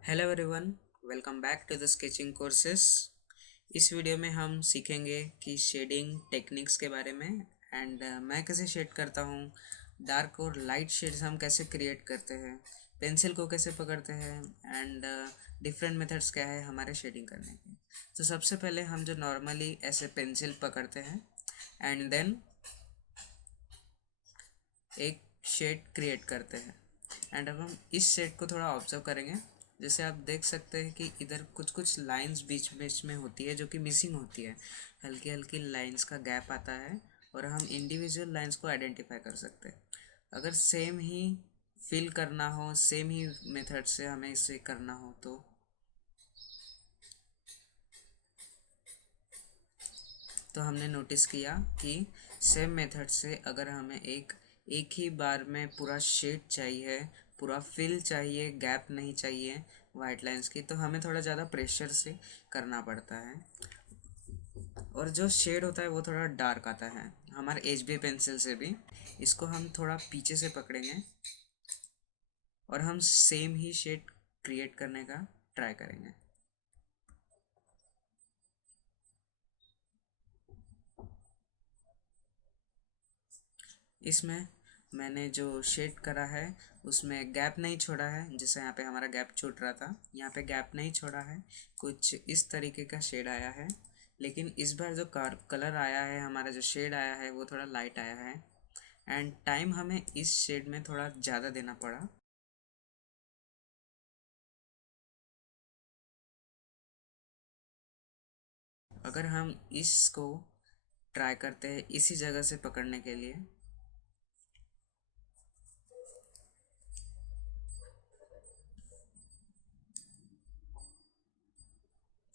Hello everyone, welcome back to the sketching courses. इस video में हम सीखेंगे कि शेडिंग टेक्निक्स के बारे में एंड मैं कैसे शेड करता हूँ। डार्क और लाइट शेड्स हम कैसे क्रिएट करते हैं, पेंसिल को कैसे पकड़ते हैं एंड डिफरेंट मेथड्स क्या है हमारे शेडिंग करने के। तो सबसे पहले हम जो नॉर्मली ऐसे पेंसिल पकड़ते हैं एंड देन एक शेड क्रिएट करते हैं। एंड अब हम इस शेड को थोड़ा ऑब्जर्व करेंगे। जैसे आप देख सकते हैं कि इधर कुछ कुछ लाइंस बीच बीच में होती है जो कि मिसिंग होती है। हल्की हल्की लाइंस का गैप आता है और हम इंडिविजुअल लाइंस को आइडेंटिफाई कर सकते हैं। अगर सेम ही फिल करना हो, सेम ही मेथड से हमें इसे करना हो तो हमने नोटिस किया कि सेम मेथड से अगर हमें एक एक ही बार में पूरा शेड चाहिए, पूरा फिल चाहिए, गैप नहीं चाहिए वाइट लाइंस की, तो हमें थोड़ा ज़्यादा प्रेशर से करना पड़ता है। और जो शेड होता है वो थोड़ा डार्क आता है। हमारे एच बी पेंसिल से भी इसको हम थोड़ा पीछे से पकड़ेंगे और हम सेम ही शेड क्रिएट करने का ट्राई करेंगे। इसमें मैंने जो शेड करा है उसमें गैप नहीं छोड़ा है। जैसे यहाँ पे हमारा गैप छूट रहा था, यहाँ पे गैप नहीं छोड़ा है। कुछ इस तरीके का शेड आया है, लेकिन इस बार जो कलर आया है, हमारा जो शेड आया है वो थोड़ा लाइट आया है। एंड टाइम हमें इस शेड में थोड़ा ज़्यादा देना पड़ा। अगर हम इसको ट्राई करते हैं इसी जगह से पकड़ने के लिए,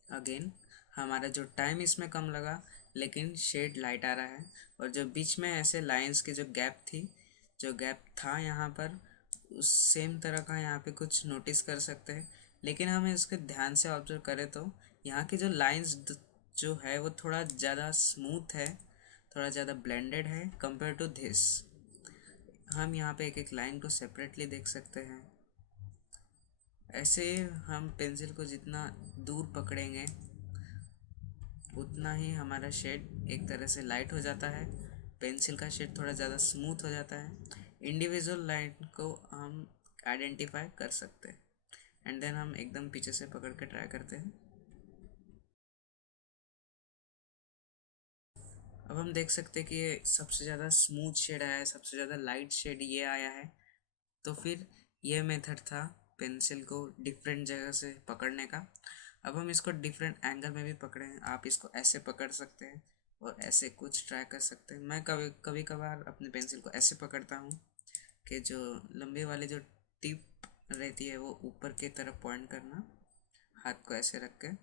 अगेन हमारा जो टाइम इसमें कम लगा लेकिन शेड लाइट आ रहा है। और जो बीच में ऐसे लाइंस की जो गैप थी, जो गैप था यहाँ पर, उस सेम तरह का यहाँ पे कुछ नोटिस कर सकते हैं। लेकिन हमें इसके ध्यान से ऑब्जर्व करें तो यहाँ की जो लाइंस जो है वो थोड़ा ज़्यादा स्मूथ है, थोड़ा ज़्यादा ब्लेंडेड है कंपेयर टू धिस। हम यहाँ पे एक एक लाइन को सेपरेटली देख सकते हैं। ऐसे हम पेंसिल को जितना दूर पकड़ेंगे उतना ही हमारा शेड एक तरह से लाइट हो जाता है, पेंसिल का शेड थोड़ा ज़्यादा स्मूथ हो जाता है। इंडिविजुअल लाइन को हम आइडेंटिफाई कर सकते हैं। एंड देन हम एकदम पीछे से पकड़ के ट्राई करते हैं। अब हम देख सकते हैं कि ये सबसे ज़्यादा स्मूथ शेड आया है, सबसे ज़्यादा लाइट शेड ये आया है। तो फिर ये मेथड था पेंसिल को डिफरेंट जगह से पकड़ने का। अब हम इसको डिफरेंट एंगल में भी पकड़े हैं। आप इसको ऐसे पकड़ सकते हैं और ऐसे कुछ ट्राई कर सकते हैं। मैं कभी कभी कभार अपने पेंसिल को ऐसे पकड़ता हूँ कि जो लंबी वाली जो टिप रहती है वो ऊपर की तरफ पॉइंट करना, हाथ को ऐसे रख के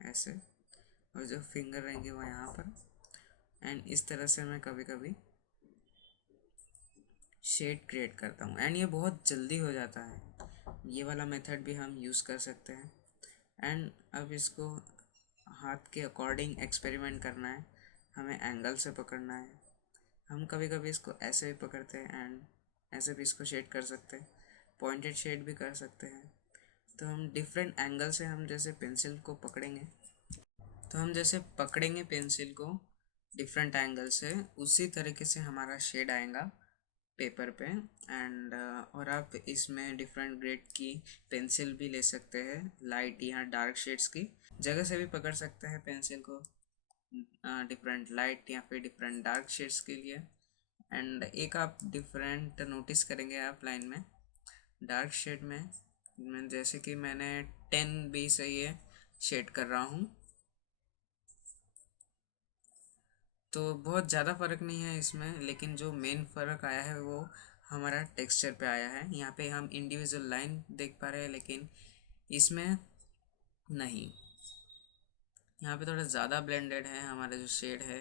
ऐसे, और जो फिंगर रहेंगे वो यहाँ पर। एंड इस तरह से मैं कभी कभी शेड क्रिएट करता हूँ एंड ये बहुत जल्दी हो जाता है। ये वाला मेथड भी हम यूज़ कर सकते हैं। एंड अब इसको हाथ के अकॉर्डिंग एक्सपेरिमेंट करना है, हमें एंगल से पकड़ना है। हम कभी कभी इसको ऐसे भी पकड़ते हैं एंड ऐसे भी इसको शेड कर सकते हैं, पॉइंटेड शेड भी कर सकते हैं। तो हम डिफरेंट एंगल से हम जैसे पेंसिल को पकड़ेंगे, तो हम जैसे पकड़ेंगे पेंसिल को डिफरेंट एंगल से, उसी तरीके से हमारा शेड आएगा पेपर पे। एंड और आप इसमें डिफरेंट ग्रेड की पेंसिल भी ले सकते हैं, लाइट या डार्क शेड्स की जगह से भी पकड़ सकते हैं पेंसिल को, डिफरेंट लाइट या फिर डिफरेंट डार्क शेड्स के लिए। एंड एक आप डिफरेंट नोटिस करेंगे आप लाइन में, डार्क शेड में जैसे कि मैंने 10B से ये शेड कर रहा हूँ, तो बहुत ज़्यादा फ़र्क नहीं है इसमें। लेकिन जो मेन फ़र्क आया है वो हमारा टेक्सचर पे आया है। यहाँ पे हम इंडिविजुअल लाइन देख पा रहे हैं लेकिन इसमें नहीं। यहाँ पे थोड़ा ज़्यादा ब्लेंडेड है हमारा जो शेड है,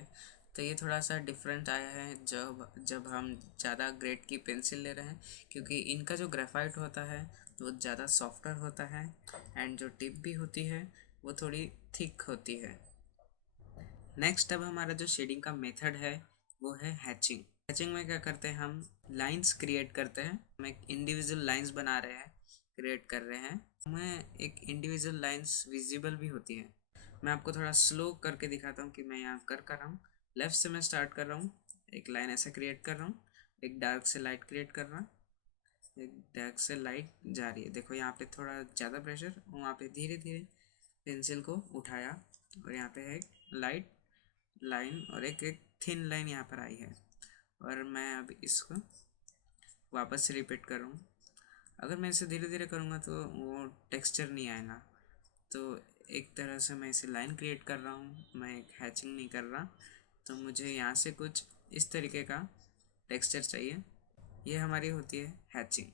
तो ये थोड़ा सा डिफरेंट आया है जब जब हम ज़्यादा ग्रेड की पेंसिल ले रहे हैं, क्योंकि इनका जो ग्रेफाइट होता है वो ज़्यादा सॉफ्टर होता है एंड जो टिप भी होती है वो थोड़ी थिक होती है। नेक्स्ट अब हमारा जो शेडिंग का मेथड है वो है हैचिंग। हैचिंग में क्या करते हैं, हम लाइंस क्रिएट करते हैं। हम एक इंडिविजुअल लाइंस बना रहे हैं क्रिएट कर रहे हैं हमें एक इंडिविजुअल लाइंस विजिबल भी होती है। मैं आपको थोड़ा स्लो करके दिखाता हूँ कि मैं यहाँ कर रहा हूँ। लेफ्ट से मैं स्टार्ट कर रहा हूँ, एक लाइन ऐसा क्रिएट कर रहा हूँ, एक डार्क से लाइट क्रिएट कर रहा हूँ, एक डार्क से लाइट जा रही है। देखो यहाँ पे थोड़ा ज़्यादा प्रेशर, वहाँ पे धीरे धीरे पेंसिल को उठाया और यहाँ पे है एक लाइट लाइन और एक थिन लाइन यहाँ पर आई है। और मैं अब इसको वापस से रिपीट करूँ। अगर मैं इसे धीरे धीरे करूँगा तो वो टेक्सचर नहीं आएगा। तो एक तरह से मैं इसे लाइन क्रिएट कर रहा हूँ, मैं एक हैचिंग नहीं कर रहा। तो मुझे यहाँ से कुछ इस तरीके का टेक्सचर चाहिए। ये हमारी होती है हैचिंग।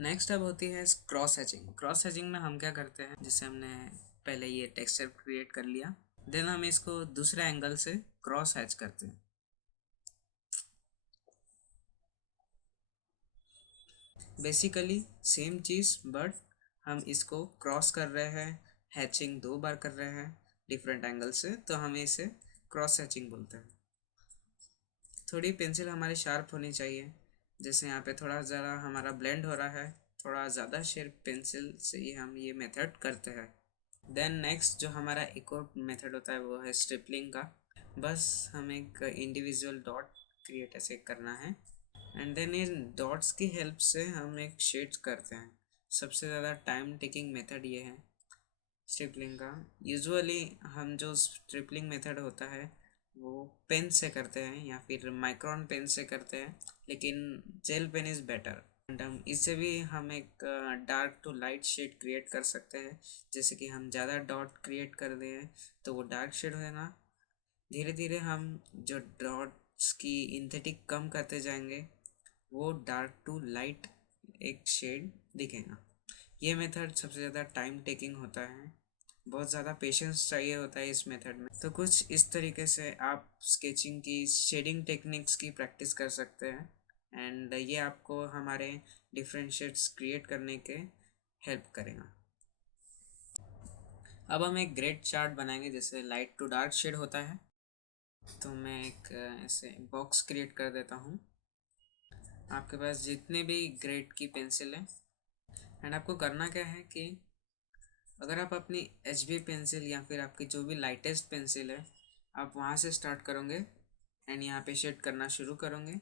नेक्स्ट अब होती है क्रॉस हैचिंग। क्रॉस हैचिंग में हम क्या करते हैं, जैसे हमने पहले ये टेक्सचर क्रिएट कर लिया, देन हम इसको दूसरे एंगल से क्रॉस हैच करते हैं। बेसिकली सेम चीज़, बट हम इसको क्रॉस कर रहे हैं, हैचिंग 2 बार कर रहे हैं डिफरेंट एंगल से, तो हमें इसे क्रॉस हैचिंग बोलते हैं। थोड़ी पेंसिल हमारी शार्प होनी चाहिए। जैसे यहाँ पे थोड़ा ज़रा हमारा ब्लेंड हो रहा है, थोड़ा ज़्यादा शेप पेंसिल से ही हम ये मेथड करते हैं। देन नेक्स्ट जो हमारा एक और मेथड होता है वो है स्ट्रिपलिंग का। बस हम एक इंडिविजुअल डॉट क्रिएट ऐसे करना है एंड देन इन डॉट्स की हेल्प से हम एक शेड्स करते हैं। सबसे ज़्यादा टाइम टेकिंग मेथड ये है स्ट्रिपलिंग का। यूजुअली हम जो स्ट्रिपलिंग मेथड होता है वो पेन से करते हैं या फिर माइक्रोन पेन से करते हैं, लेकिन gel pen is better. And हम इससे भी हम एक dark to light shade create कर सकते हैं। जैसे कि हम ज़्यादा डॉट क्रिएट कर दें तो वो डार्क शेड होगा, धीरे धीरे हम जो डॉट्स की इंथेटिक कम करते जाएंगे वो डार्क टू लाइट एक शेड दिखेगा। ये मेथड सबसे ज़्यादा टाइम टेकिंग होता है, बहुत ज़्यादा पेशेंस चाहिए होता है इस मेथड में। तो कुछ इस तरीके से आप स्केचिंग की शेडिंग टेक्निक्स की प्रैक्टिस कर सकते हैं एंड ये आपको हमारे डिफरेंट शेड्स क्रिएट करने के हेल्प करेगा। अब हम एक ग्रेड चार्ट बनाएंगे, जैसे लाइट टू डार्क शेड होता है। तो मैं एक ऐसे बॉक्स क्रिएट कर देता हूँ। आपके पास जितने भी ग्रेड की पेंसिल है एंड आपको करना क्या है कि अगर आप अपनी HB पेंसिल या फिर आपकी जो भी लाइटेस्ट पेंसिल है आप वहाँ से स्टार्ट करोगे एंड यहाँ पे शेड करना शुरू करोगे।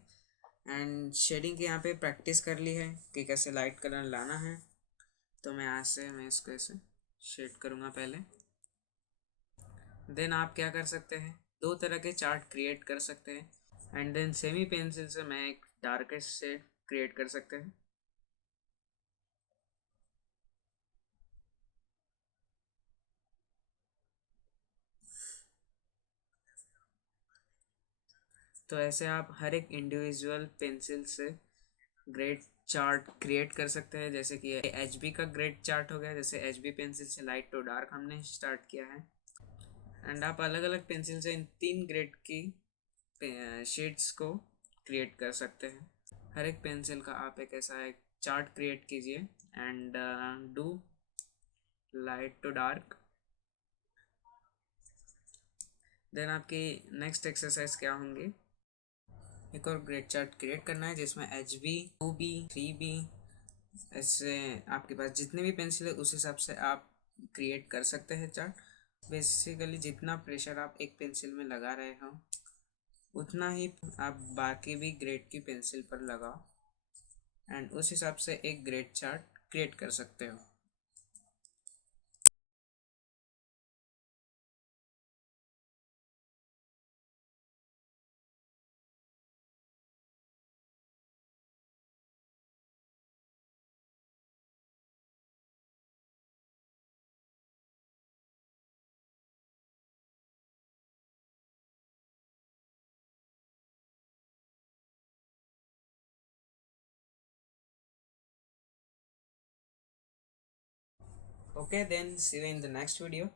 एंड शेडिंग की यहाँ पे प्रैक्टिस कर ली है कि कैसे लाइट कलर लाना है। तो मैं यहाँ से मैं इसको ऐसे शेड करूँगा पहले। देन आप क्या कर सकते हैं, दो तरह के चार्ट क्रिएट कर सकते हैं एंड देन सेमी पेंसिल से मैं एक डार्केस्ट शेड क्रिएट कर सकते हैं। तो ऐसे आप हर एक इंडिविजुअल पेंसिल से ग्रेड चार्ट क्रिएट कर सकते हैं। जैसे कि HB का ग्रेड चार्ट हो गया, जैसे HB पेंसिल से लाइट टू डार्क हमने स्टार्ट किया है। एंड आप अलग अलग पेंसिल से इन 3 ग्रेड की शेड्स को क्रिएट कर सकते हैं। हर एक पेंसिल का आप एक ऐसा एक चार्ट क्रिएट कीजिए and do light to dark. Then आपकी नेक्स्ट एक्सरसाइज क्या होंगी, एक और ग्रेड चार्ट क्रिएट करना है जिसमें HB 2B 3B ऐसे आपके पास जितने भी पेंसिल है उस हिसाब से आप क्रिएट कर सकते हैं चार्ट। बेसिकली जितना प्रेशर आप एक पेंसिल में लगा रहे हो उतना ही आप बाकी भी ग्रेड की पेंसिल पर लगाओ एंड उस हिसाब से एक ग्रेड चार्ट क्रिएट कर सकते हो। Okay, then see you in the next video.